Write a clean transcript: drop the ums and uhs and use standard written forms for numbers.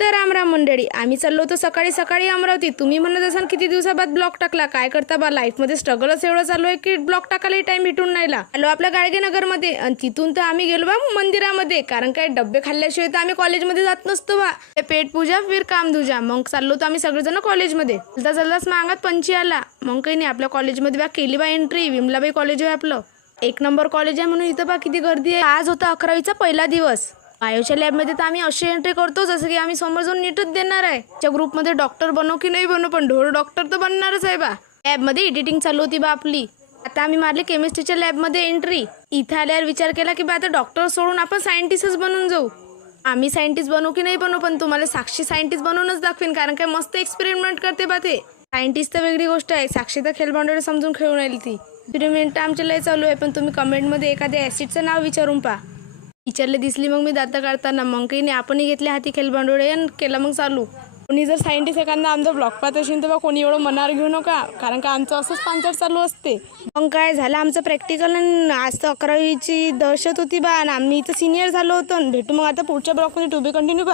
तर राम राम मंडळी, आम्ही चाललो होतो सकाळी सकाळी अमरावती. तुम्ही म्हणत असाल किती दिवसाबाद ब्लॉग टाकला, काय करता बा, लाईफमध्ये स्ट्रगलच एवढं चालू आहे की ब्लॉग टाकायला टाइम भेटून नाही. आलो आपल्या गाडगेनगरमध्ये आणि तिथून तर आम्ही गेलो बा मंदिरामध्ये, कारण काय डब्बे खाल्ल्याशिवाय तर आम्ही कॉलेजमध्ये जात नसतो बा. पेट पूजा फिर काम दूजा. मग चाललो होतो आम्ही सगळेजण कॉलेजमध्ये. चलता चलताच मागात पंची आला. मग काही नाही, आपल्या कॉलेजमध्ये बा केली बा एंट्री. विमलाबाई कॉलेज आहे आपलं, 1 नंबर कॉलेज आहे म्हणून इथं बा किती गर्दी आहे. आज होता 11वीचा पहिला दिवस. बायोच्या लॅबमध्ये तर आम्ही अशी एंट्री करतो जसं की आम्ही समोर जाऊन नीटच देणार आहे. त्या ग्रुपमध्ये डॉक्टर बनव की नाही बनव, पण ढोर डॉक्टर तर बनणारच आहे बा. लॅबमध्ये एडिटिंग चालू होती बा आपली. आता आम्ही मारली केमिस्ट्रीच्या लॅबमध्ये एंट्री. इथे आल्यावर विचार केला की बा आता डॉक्टर सोडून आपण सायंटिस्टच बनून जाऊ. आम्ही सायंटिस्ट बनवू की नाही बनवू, पण तुम्हाला साक्षी सायंटिस्ट बनवूनच दाखवेन, कारण काय मस्त एक्सपेरिमेंट करते बा ते. सायंटिस्ट तर वेगळी गोष्ट आहे, साक्षी तर खेळभांडोळे समजून खेळून राहिली ती. एक्सपेरिमेंट आमच्या लय चालू आहे, पण तुम्ही कमेंटमध्ये एखाद्या ॲसिडचं नाव विचारून पहा. टीचरला दिसली मग मी दाता काढताना. मग काही नाही, आपणही घेतले हाती खेळभांडोळे आणि केला मग चालू. कोणी जर सायंटिस्ट एखादा आमचा ब्लॉग पाहत असेल तर बा कोणी एवढं मनावर घेऊ नका, कारण का आमचं असंच पांचट चालू असते. मग काय झालं आमचं प्रॅक्टिकल, आज तर 11वीची दहशत होती बा, आणि आम्ही इथं सिनियर झालो होतो. भेटू मग आता पुढच्या ब्लॉगमध्ये, टू बी कंटिन्यू बाय.